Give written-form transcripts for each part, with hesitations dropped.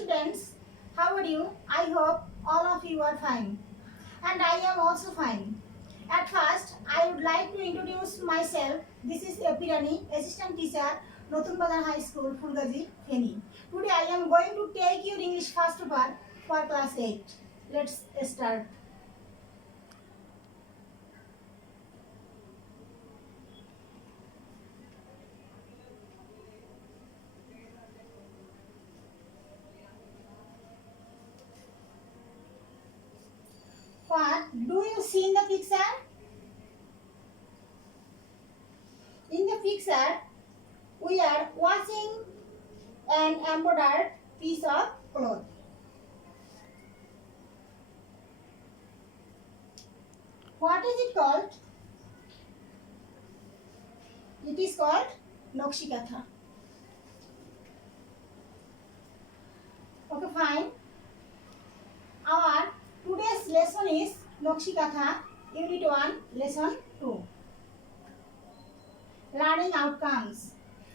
students, how are you? I hope all of you are fine. And I am also fine. At first, I would like to introduce myself. This is Epirani, assistant teacher, Notun Bagan High School, Fulgazi, Feni. Today I am going to take your English first paper for class 8. Let's start. What do you see in the picture? In the picture, we are watching an embroidered piece of cloth. What is it called? It is called Nokshikatha. Okay, fine. Our today's lesson is Nokshikatha, Unit 1, Lesson 2. Learning outcomes.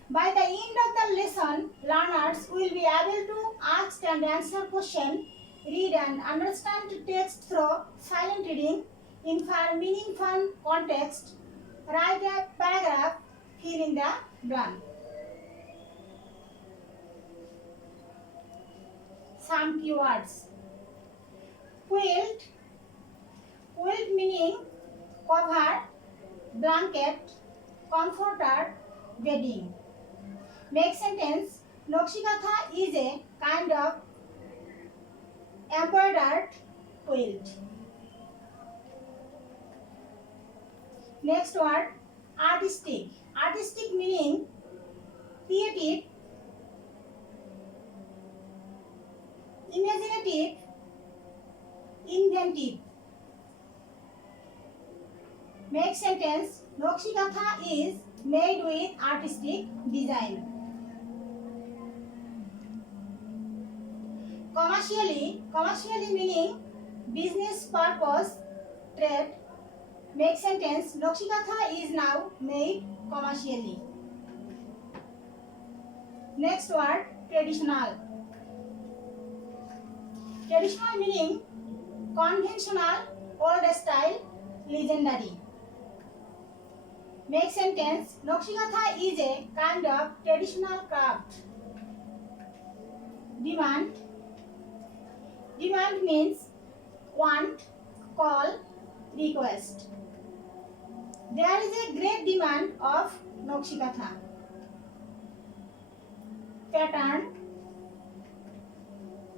By the end of the lesson, learners will be able to ask and answer questions, read and understand text through silent reading, infer meaning from context, write a paragraph, fill in the blank. Some keywords. Quilt. Quilt meaning cover, blanket, comforter, bedding. Make sentence. Nokshikatha is a kind of embroidered quilt. Next word, artistic. Artistic meaning creative, imaginative, inventive. Make sentence. Nokshikatha is made with artistic design. Commercially meaning business purpose, trade. Make sentence. Nokshikatha is now made commercially. Next word, traditional. Traditional meaning conventional, old style, legendary. Make sentence. Nokshikatha is a kind of traditional craft. Demand. Demand means want, call, request. There is a great demand of Nokshikatha. Pattern.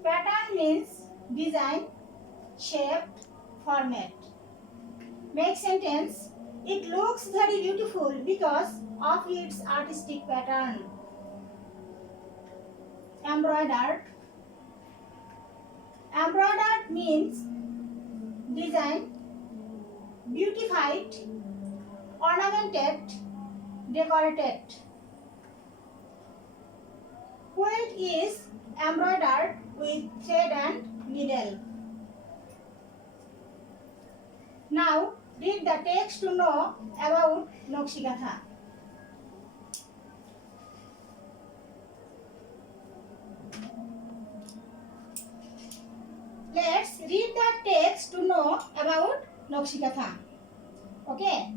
Pattern means design, shape, format. Make sentence. It looks very beautiful because of its artistic pattern. Embroidered. Embroidered means design, beautified, ornamented, decorated. Quilt is embroidered with thread and needle. Now read the text to know about Nokshikatha. Let's read the text to know about Nokshikatha. Okay.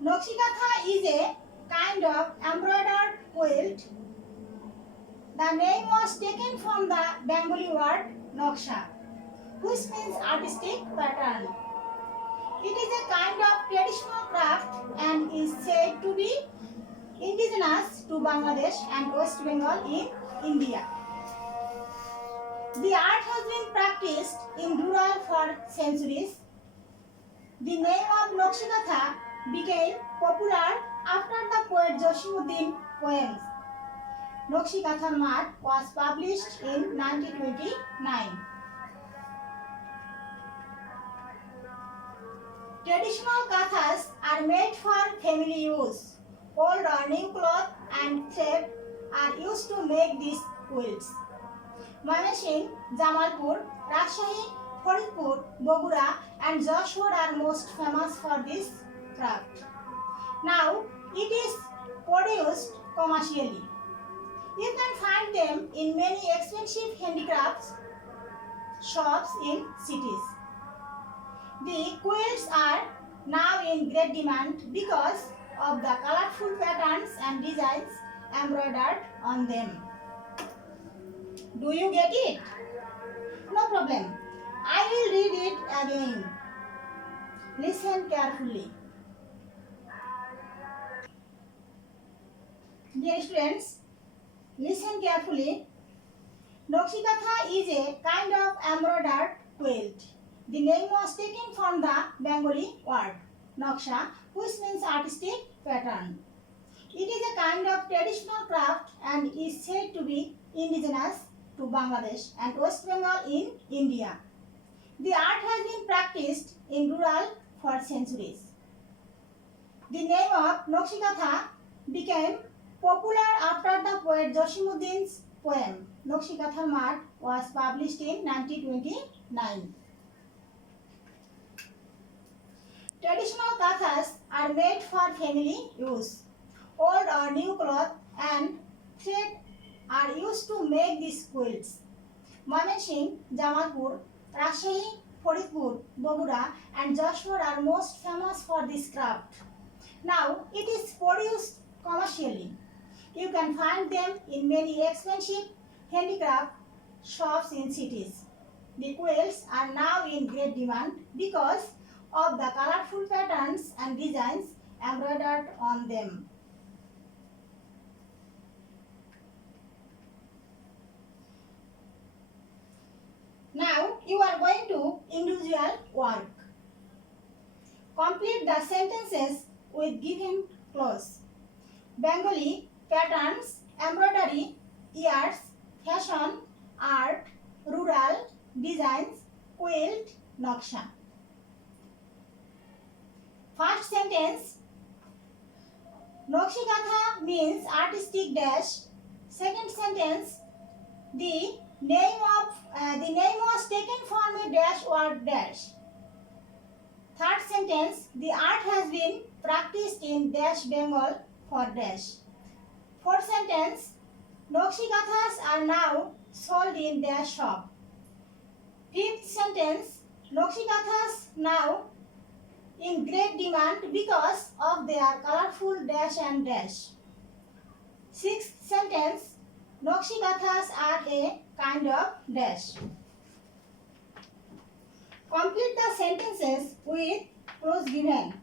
Nokshikatha is a kind of embroidered quilt. The name was taken from the Bengali word Noksha, which means artistic pattern. It is a kind of traditional craft and is said to be indigenous to Bangladesh and West Bengal in India. The art has been practiced in rural for centuries. The name of Nokshikatha became popular after the poet Jasimuddin poems. Nokshikatha Mat was published in 1929. Traditional kathas are made for family use. Old or new cloth and thread are used to make these quilts. Mymensingh, Jamalpur, Rajshahi, Faridpur, Bogura and Jashore are most famous for this craft. Now it is produced commercially. You can find them in many expensive handicrafts shops in cities. The quilts are now in great demand because of the colorful patterns and designs embroidered on them. Do you get it? No problem. I will read it again. Listen carefully. Dear students, listen carefully. Nokshikatha is a kind of embroidered quilt. The name was taken from the Bengali word Noksha, which means artistic pattern. It is a kind of traditional craft and is said to be indigenous to Bangladesh and West Bengal in India. The art has been practiced in rural for centuries. The name of Nokshikatha became popular after the poet Jasimuddin's poem Nokshikatha Mat was published in 1929. Traditional kathas are made for family use. Old or new cloth and thread are used to make these quilts. Mymensingh, Jamalpur, Rajshahi, Faridpur, Bogura and Jashore are most famous for this craft. Now it is produced commercially. You can find them in many expensive handicraft shops in cities. The quilts are now in great demand because of the colorful patterns and designs embroidered on them. Now you are going to individual work. Complete the sentences with given clause. Bengali, patterns, embroidery, ears, fashion, art, rural, designs, quilt, noksha. First sentence, Nokshikatha means artistic dash. Second sentence, the name was taken from a dash word dash. Third sentence, the art has been practiced in dash Bengal for dash. Fourth sentence, Nokshikathas are now sold in dash shop. Fifth sentence, Nokshikathas now in great demand because of their colorful dash and dash. Sixth sentence, Nokshikathas are a kind of dash. Complete the sentences with clause given.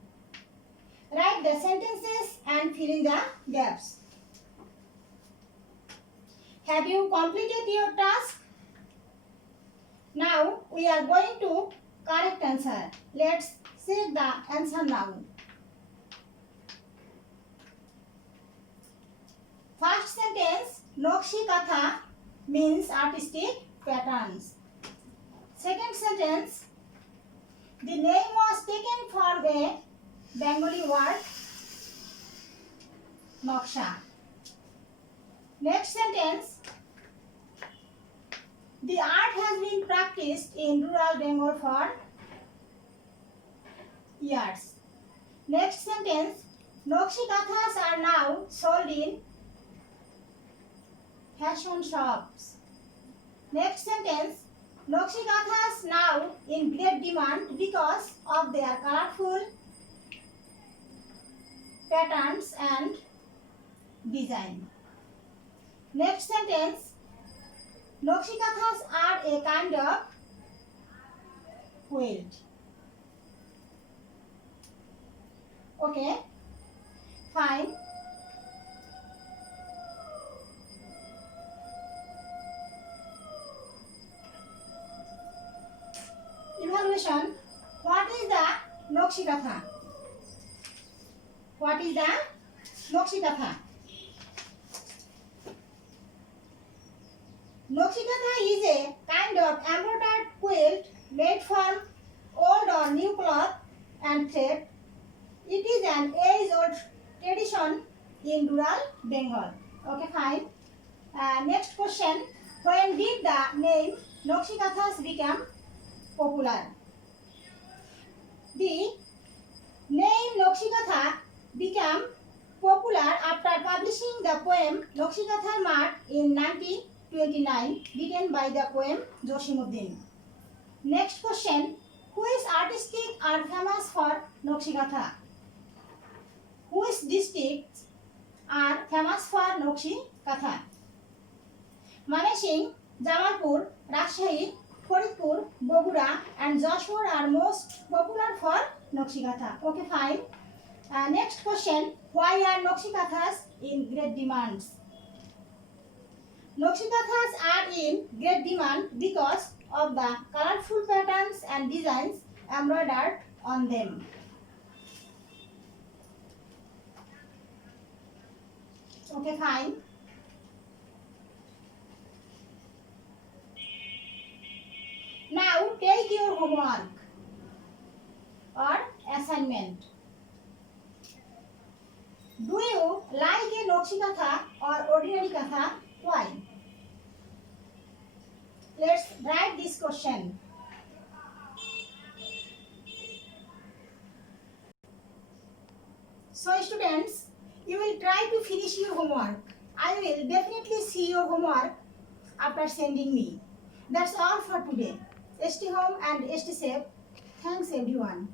Write the sentences and fill in the gaps. Have you completed your task? Now we are going to correct answer. Let's check the answer now. First sentence, Nokshikatha means artistic patterns. Second sentence, the name was taken from a Bengali word Noksha. Next sentence, the art has been practiced in rural Bengal for years. Next sentence, Nokshikathas are now sold in fashion shops. Next sentence, Nokshikathas now in great demand because of their colorful patterns and design. Next sentence, Nokshikathas are a kind of quilt. Okay, fine. Evaluation. What is the Nokshikatha? What is the Nokshikatha? Nokshikatha is a kind of embroidered quilt made from old or new cloth and thread. It is an age-old tradition in rural Bengal. Okay, fine. Next question. When did the name Nokshikathas become popular? The name Nokshikatha became popular after publishing publishing the poem Nakshikathar Mat in 1929, written by the poet Joshimuddin. Next question. Which artistic are famous for Nakshikatha? Which districts are famous for Nakshikatha? Manesingh, Jamalpur, Rajshahi, Faridpur, Bogura and Jashpur are most popular for Nakshikatha. Okay, fine. Next question. Why are Nakshikathas in great demand? Nakshikathas are in great demand because of the colorful patterns and designs embroidered on them. Okay, fine. Now take your homework or assignment. Do you like a Nakshikatha or ordinary Katha? Why? Let's write this question. So students, you will try to finish your homework. I will definitely see your homework after sending me. That's all for today. Stay home and stay safe. Thanks everyone.